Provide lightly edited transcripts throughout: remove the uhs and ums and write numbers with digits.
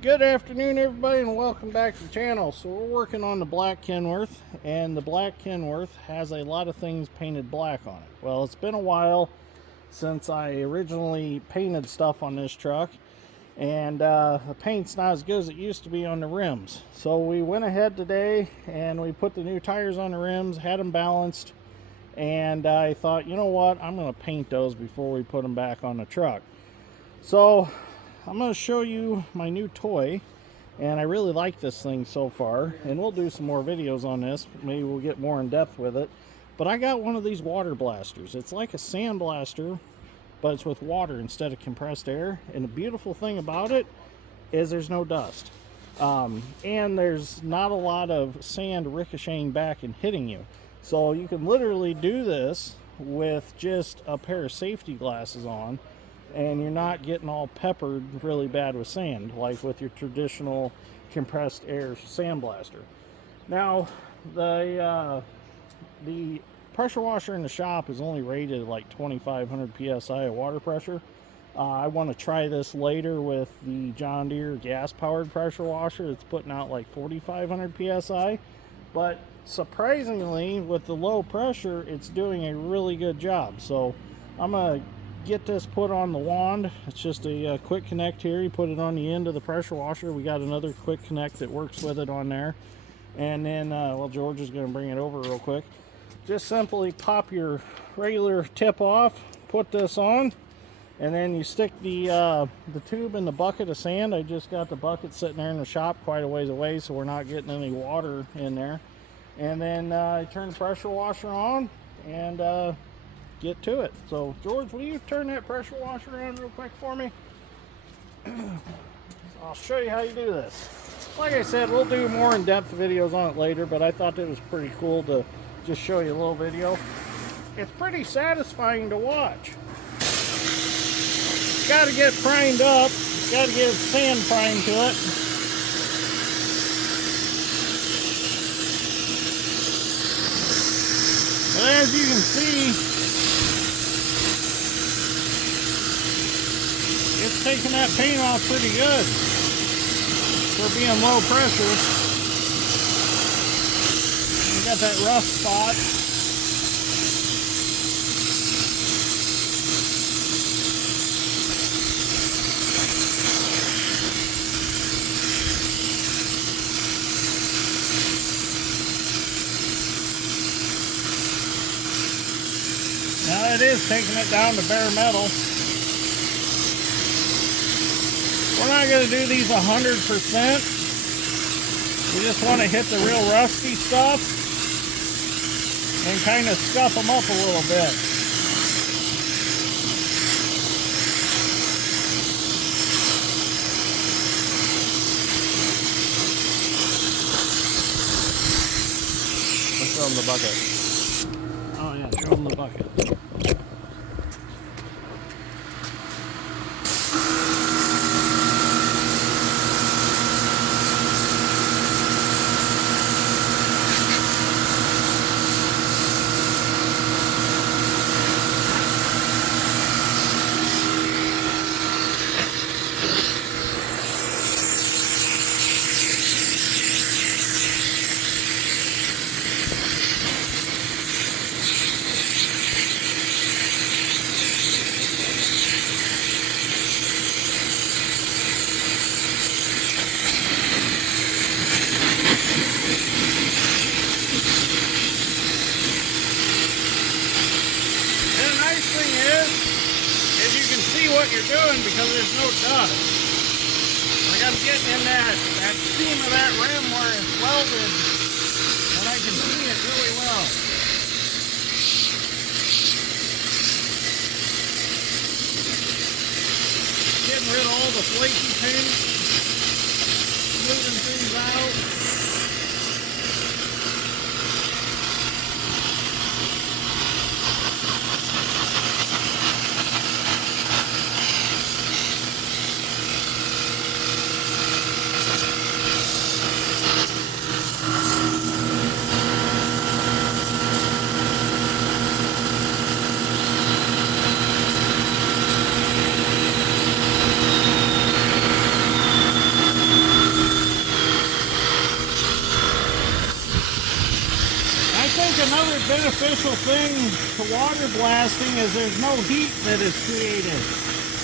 Good afternoon, everybody, and welcome back to the channel. So we're working on the black Kenworth, and the black Kenworth has a lot of things painted black on it. Well, it's been a while since I originally painted stuff on this truck, and the paint's not as good as it used to be on the rims. So we went ahead today and we put the new tires on the rims, had them balanced, and I thought, you know what, I'm going to paint those before we put them back on the truck. So I'm going to show you my new toy, and I really like this thing so far, and we'll do some more videos on this. Maybe we'll get more in depth with it. But I got one of these water blasters. It's like a sand blaster, but it's with water instead of compressed air. And the beautiful thing about it is there's no dust. And there's not a lot of sand ricocheting back and hitting you. So you can literally do this with just a pair of safety glasses on, and you're not getting all peppered really bad with sand like with your traditional compressed air sandblaster. Now, the pressure washer in the shop is only rated like 2,500 psi of water pressure. I want to try this later with the John Deere gas-powered pressure washer. It's putting out like 4,500 psi, but surprisingly, with the low pressure, it's doing a really good job. So I'm gonna get this put on the wand. It's just a quick connect here. You put it on the end of the pressure washer. We got another quick connect that works with it on there. And then, well, George is going to bring it over real quick. Just simply pop your regular tip off, put this on, and then you stick the tube in the bucket of sand. I just got the bucket sitting there in the shop quite a ways away, so we're not getting any water in there. And then I turn the pressure washer on and get to it. So George, will you turn that pressure washer on real quick for me? I'll show you how you do this. Like I said, we'll do more in-depth videos on it later, but I thought it was pretty cool to just show you a little video. It's pretty satisfying to watch. Got to get primed up. Got to get sand primed to it. But as you can see, it's taking that paint off pretty good for being low pressure. We got that rough spot. Now it is taking it down to bare metal. We're not going to do these 100%. We just want to hit the real rusty stuff and kind of scuff them up a little bit. Let's show them the bucket. Oh yeah, show them the bucket. What you're doing because there's no dust. Like I'm getting in that seam of that rim where it's welded, and I can see it really well. Getting rid of all the flaky paint, smoothing things out. Another beneficial thing to water blasting is there's no heat that is created.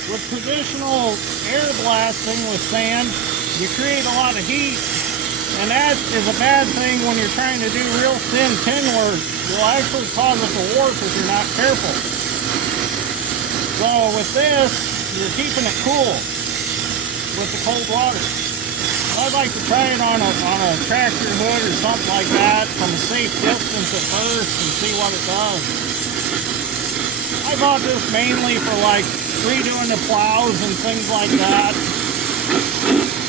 With traditional air blasting with sand, you create a lot of heat, and that is a bad thing when you're trying to do real thin tin work. You'll actually cause it to warp if you're not careful. So with this, you're keeping it cool with the cold water. I'd like to try it on a tractor hood or something like that from a safe distance at first and see what it does. I bought this mainly for like redoing the plows and things like that.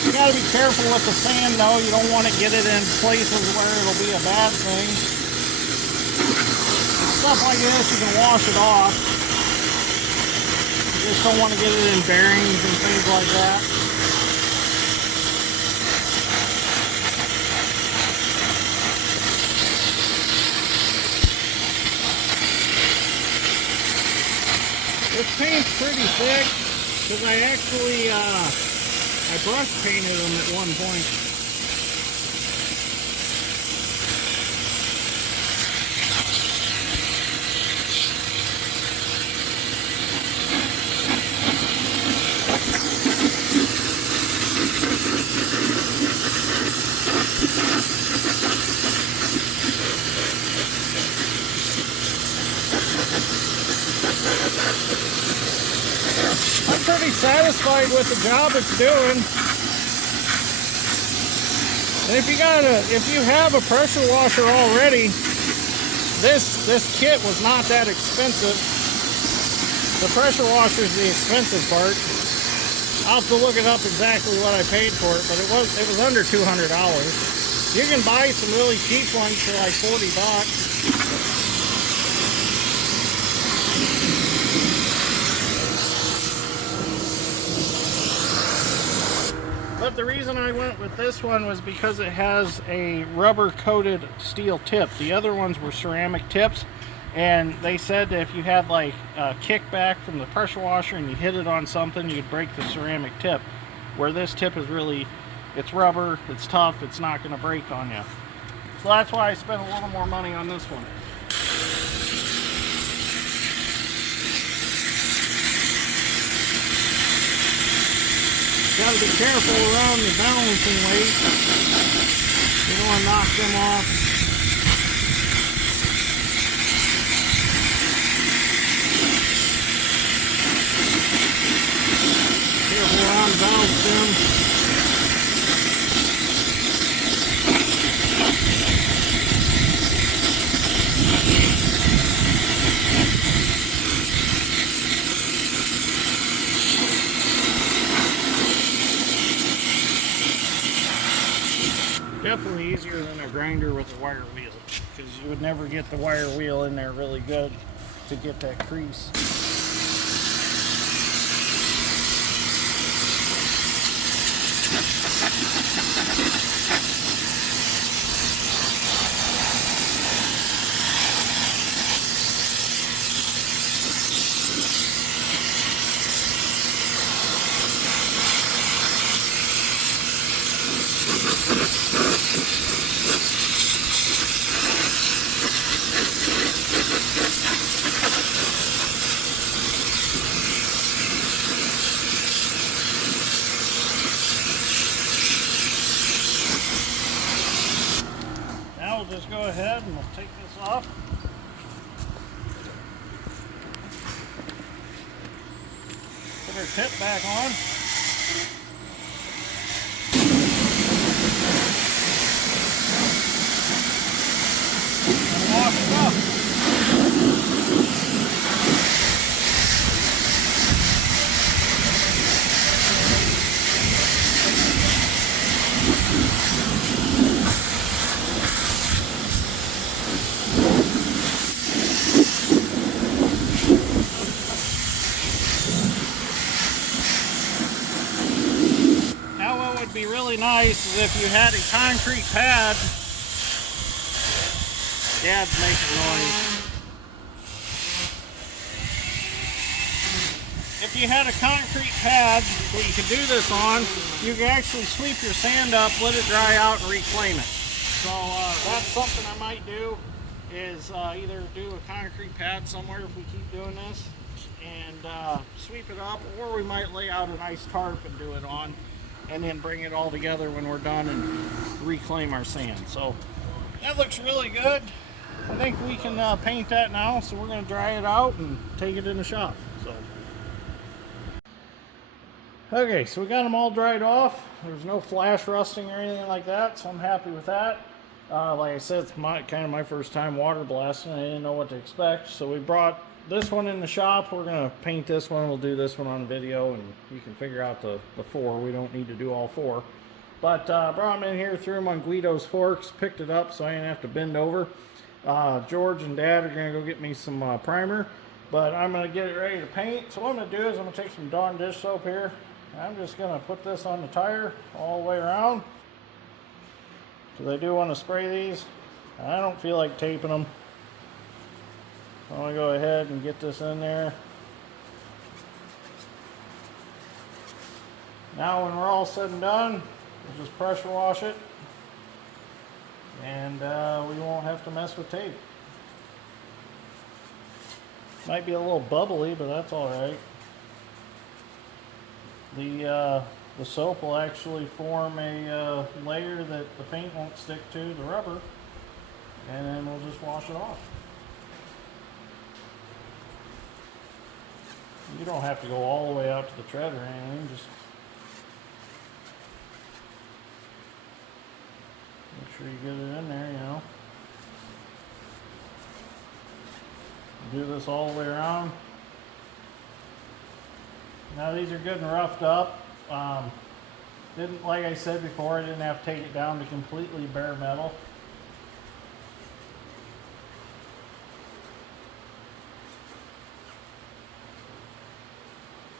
You gotta be careful with the sand though. You don't want to get it in places where it'll be a bad thing. Stuff like this, you can wash it off. You just don't want to get it in bearings and things like that. This paint's pretty thick because I actually I brush painted them at one point. I'm pretty satisfied with the job it's doing. And if you have a pressure washer already, this kit was not that expensive. The pressure washer is the expensive part. I'll have to look it up exactly what I paid for it, but it was under $200. You can buy some really cheap ones for like $40. But the reason I went with this one was because it has a rubber coated steel tip. The other ones were ceramic tips, and they said that if you had like a kickback from the pressure washer and you hit it on something, you'd break the ceramic tip. Where this tip is really, it's rubber, it's tough, it's not going to break on you. So that's why I spent a little more money on this one. Got to be careful around the balancing weight. You don't want to knock them off. Careful around the valve stem. Definitely easier than a grinder with a wire wheel, because you would never get the wire wheel in there really good to get that crease. Now we'll just go ahead and we'll take this off. Put our tip back on. And wash it up. Be really nice is if you had a concrete pad. Dad's making noise. If you had a concrete pad that you could do this on, you could actually sweep your sand up, let it dry out, and reclaim it. So that's something I might do is either do a concrete pad somewhere if we keep doing this and sweep it up, or we might lay out a nice tarp and do it on, and then bring it all together when we're done and reclaim our sand. So that looks really good. I think we can paint that now, so we're going to dry it out and take it in the shop. Okay, so we got them all dried off. There's no flash rusting or anything like that, so I'm happy with that. Like I said, it's kind of my first time water blasting. I didn't know what to expect, so we brought this one in the shop. We're going to paint this one. We'll do this one on video, and you can figure out the four. We don't need to do all four. But brought them in here, threw them on Guido's forks, picked it up so I didn't have to bend over. George and Dad are going to go get me some primer, but I'm going to get it ready to paint. So what I'm going to do is I'm going to take some Dawn dish soap here. I'm just going to put this on the tire all the way around, because I do want to spray these. I don't feel like taping them. I'm going to go ahead and get this in there. Now when we're all said and done, we'll just pressure wash it, and we won't have to mess with tape. Might be a little bubbly, but that's alright. The soap will actually form a layer that the paint won't stick to, the rubber, and then we'll just wash it off. You don't have to go all the way out to the tread or anything, just make sure you get it in there, you know. Do this all the way around. Now these are good and roughed up. Didn't, like I said before, I didn't have to take it down to completely bare metal.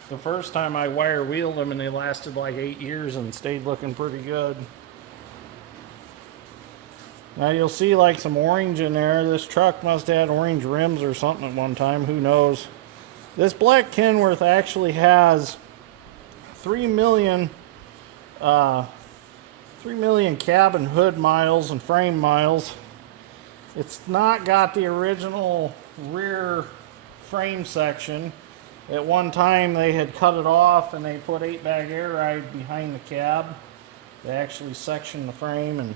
The first time I wire wheeled them, and they lasted like 8 years and stayed looking pretty good. Now you'll see like some orange in there. This truck must have had orange rims or something at one time, who knows. This black Kenworth actually has 3 million cabin hood miles and frame miles. It's not got the original rear frame section. At one time they had cut it off and they put 8-bag air ride behind the cab. They actually sectioned the frame and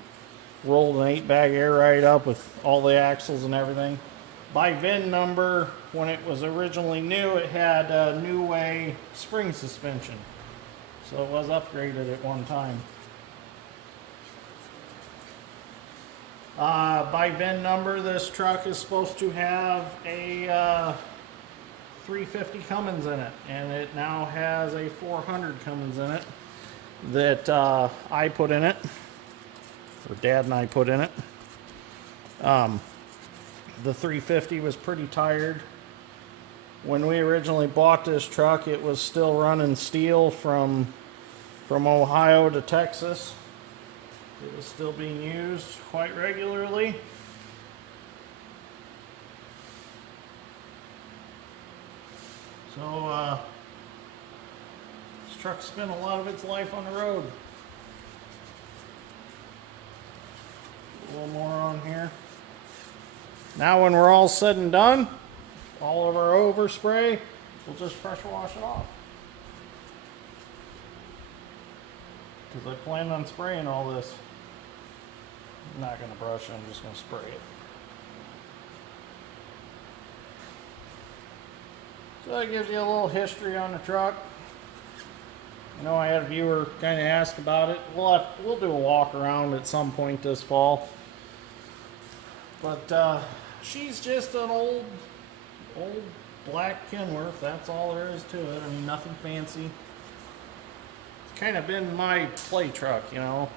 rolled an 8-bag air ride up with all the axles and everything. By VIN number, when it was originally new, it had New Way spring suspension. So it was upgraded at one time. By VIN number, this truck is supposed to have a 350 Cummins in it, and it now has a 400 Cummins in it that I put in it, or Dad and I put in it. The 350 was pretty tired. When we originally bought this truck, it was still running steel from Ohio to Texas. It was still being used quite regularly. So this truck spent a lot of its life on the road. A little more on here. Now when we're all said and done, all of our overspray, we'll just pressure wash it off. Because I plan on spraying all this. I'm not going to brush it, I'm just going to spray it. So that gives you a little history on the truck. I know I had a viewer kind of ask about it. We'll do a walk around at some point this fall. But she's just an old black Kenworth. That's all there is to it. I mean, nothing fancy. It's kind of been my play truck, you know.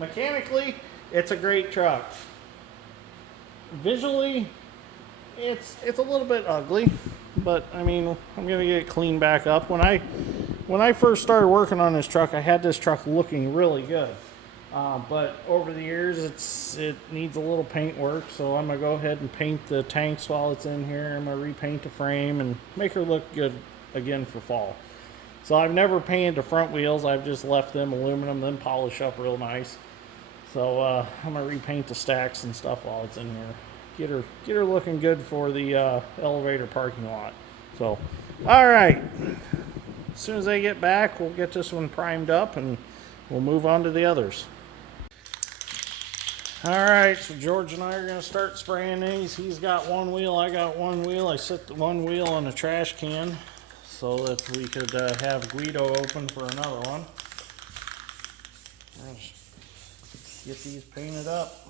Mechanically, it's a great truck. Visually, it's a little bit ugly, but I mean, I'm gonna get it cleaned back up. When I first started working on this truck, I had this truck looking really good. But over the years, it needs a little paint work, so I'm going to go ahead and paint the tanks while it's in here. I'm going to repaint the frame and make her look good again for fall. So I've never painted the front wheels. I've just left them aluminum, then polish up real nice. So I'm gonna repaint the stacks and stuff while it's in here. Get her looking good for the elevator parking lot. So, all right. As soon as they get back, we'll get this one primed up and we'll move on to the others. All right, so George and I are gonna start spraying these. He's got one wheel, I got one wheel. I set the one wheel on a trash can so that we could have Guido open for another one. Let's get these painted up.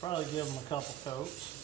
Probably give them a couple coats.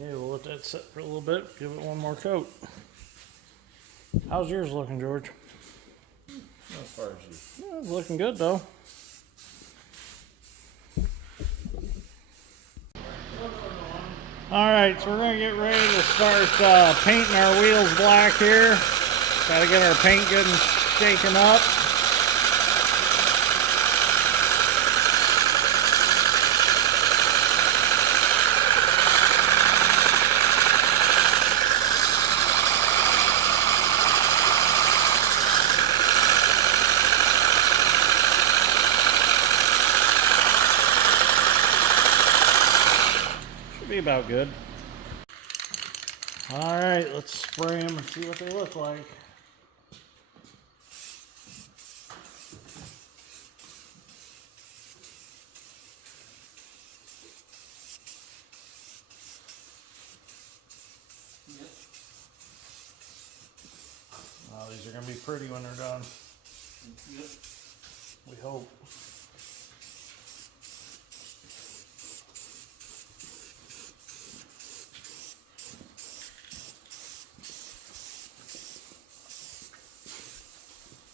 Okay, we'll let that sit for a little bit, give it one more coat. How's yours looking, George? As far as you. Yeah, it's looking good though. Alright, so we're going to get ready to start painting our wheels black here. Got to get our paint good and shaken up. Be about good. All right, let's spray them and see what they look like. Oh, these are gonna be pretty when they're done. Yep. We hope.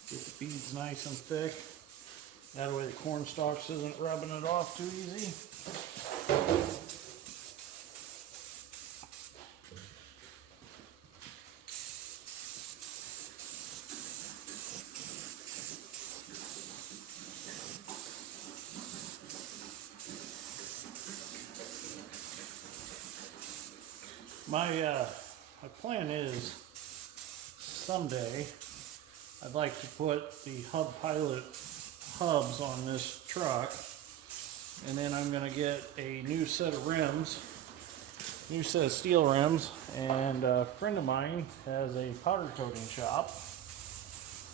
Get the beads nice and thick. That way the corn stalks isn't rubbing it off too easy. My plan is someday I'd like to put the Hub Pilot hubs on this truck, and then I'm going to get a new set of rims, new set of steel rims, and a friend of mine has a powder coating shop.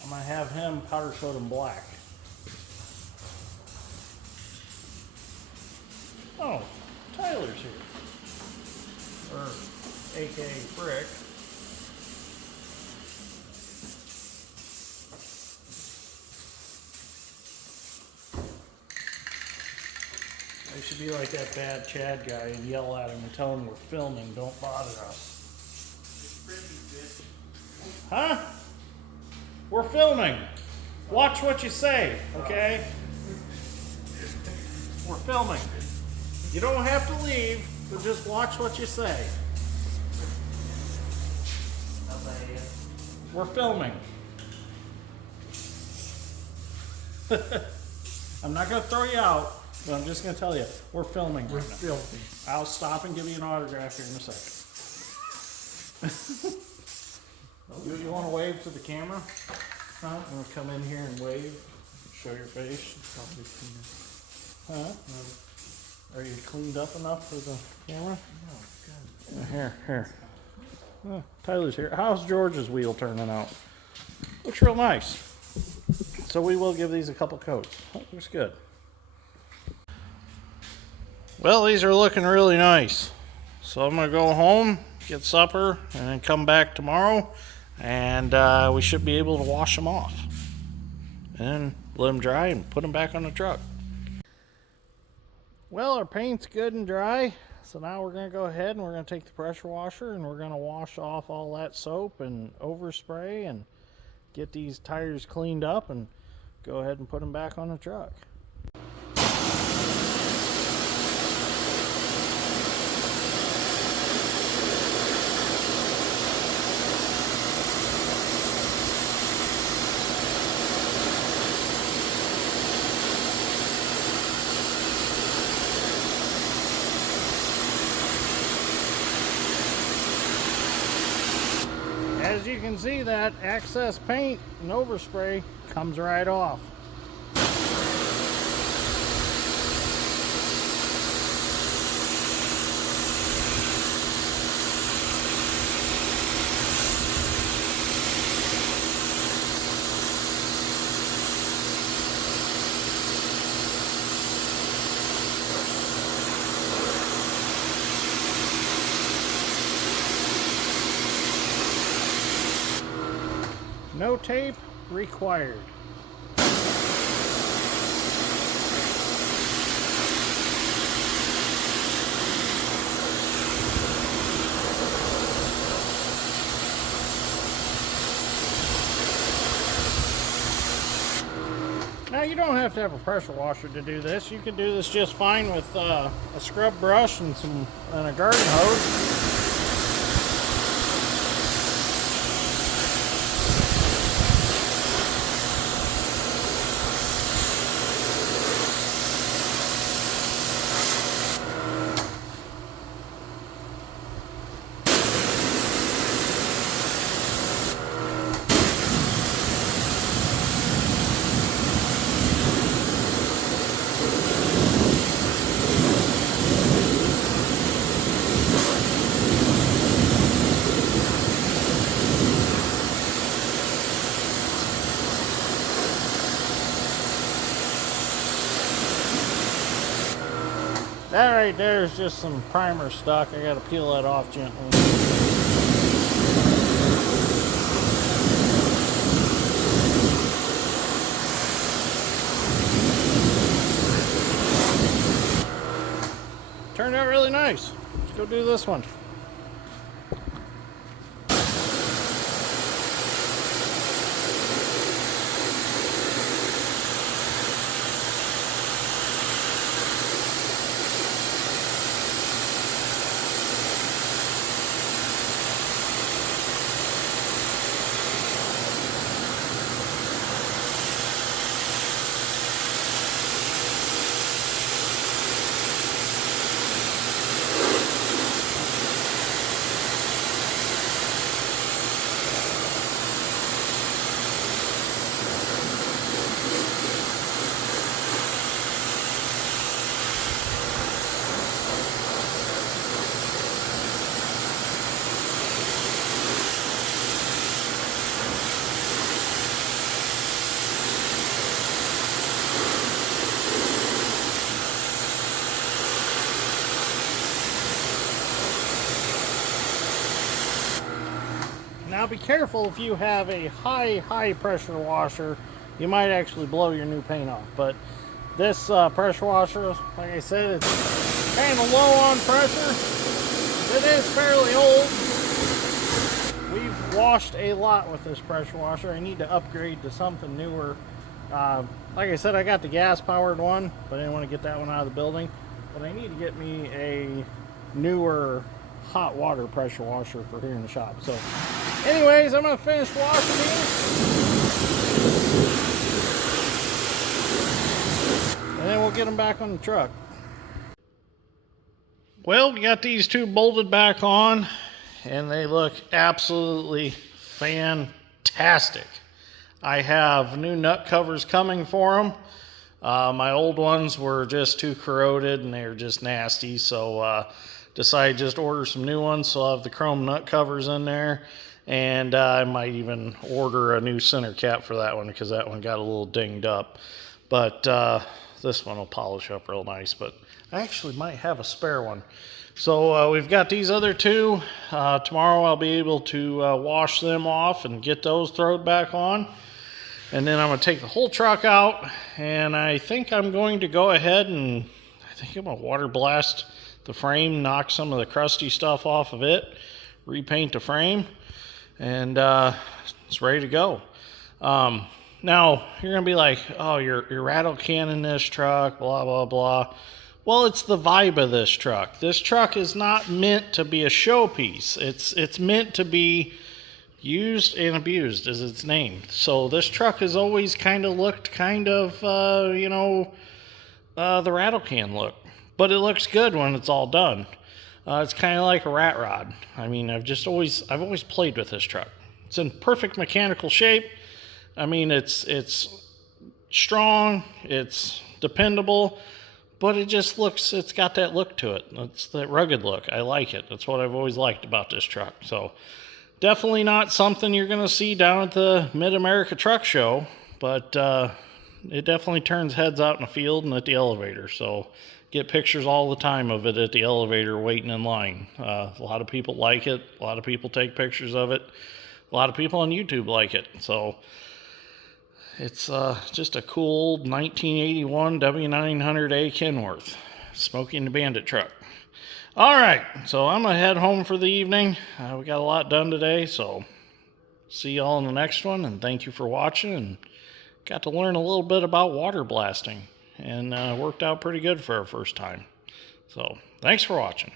I'm going to have him powder coat them black. Oh, Tyler's here. Or aka Frick. I should be like that bad Chad guy and yell at him and tell him we're filming, don't bother us. Huh? We're filming. Watch what you say, okay? We're filming. You don't have to leave, but just watch what you say. We're filming. I'm not going to throw you out, but I'm just going to tell you, we're filming. We're right now. filming. I'll stop and give you an autograph here in a second. You want to wave to the camera? Huh? You want to come in here and wave? Show your face? Huh? Are you cleaned up enough for the camera? No, good. Here. Oh, Tyler's here. How's George's wheel turning out? Looks real nice. So we will give these a couple coats. Oh, looks good. Well, these are looking really nice. So I'm going to go home, get supper, and then come back tomorrow. And we should be able to wash them off. And let them dry and put them back on the truck. Well, our paint's good and dry. So now we're going to go ahead and we're going to take the pressure washer and we're going to wash off all that soap and overspray and get these tires cleaned up and go ahead and put them back on the truck. As you can see, that excess paint and overspray comes right off. No tape required. Now you don't have to have a pressure washer to do this. You can do this just fine with a scrub brush and a garden hose. That right there is just some primer stuck. I gotta peel that off gently. Turned out really nice. Let's go do this one. Now be careful, if you have a high pressure washer, you might actually blow your new paint off. But this pressure washer, like I said, it's kind of low on pressure. It is fairly old. We've washed a lot with this pressure washer. I need to upgrade to something newer. Like I said, I got the gas powered one, but I didn't want to get that one out of the building. But I need to get me a newer hot water pressure washer for here in the shop. So anyways, I'm going to finish washing these and then we'll get them back on the truck. Well, we got these two bolted back on, and they look absolutely fantastic. I have new nut covers coming for them. My old ones were just too corroded and they were just nasty, so decided just order some new ones. So I'll have the chrome nut covers in there, and I might even order a new center cap for that one because that one got a little dinged up. But this one will polish up real nice, but I actually might have a spare one. So we've got these other two. Tomorrow I'll be able to wash them off and get those thrown back on. And then I'm going to take the whole truck out, and I think I'm going to go ahead and I'm going to water blast the frame, knock some of the crusty stuff off of it, repaint the frame, and it's ready to go. Now, you're going to be like, oh, you're rattle canning this truck, blah, blah, blah. Well, it's the vibe of this truck. This truck is not meant to be a showpiece. It's meant to be used and abused, as it's named. So this truck has always kind of looked the rattle can look. But it looks good when it's all done. It's kind of like a rat rod. I mean, I've always played with this truck. It's in perfect mechanical shape. I mean, it's strong, it's dependable, but it's got that look to it. It's that rugged look. I like it. That's what I've always liked about this truck. So definitely not something you're going to see down at the Mid-America Truck Show, but it definitely turns heads out in the field and at the elevator. So get pictures all the time of it at the elevator waiting in line. A lot of people like it. A lot of people take pictures of it. A lot of people on YouTube like it. So it's just a cool old 1981 W900A Kenworth Smoking the Bandit truck. All right, so I'm going to head home for the evening. We got a lot done today, so see y'all in the next one, and thank you for watching. And got to learn a little bit about water blasting, and worked out pretty good for our first time. So thanks for watching.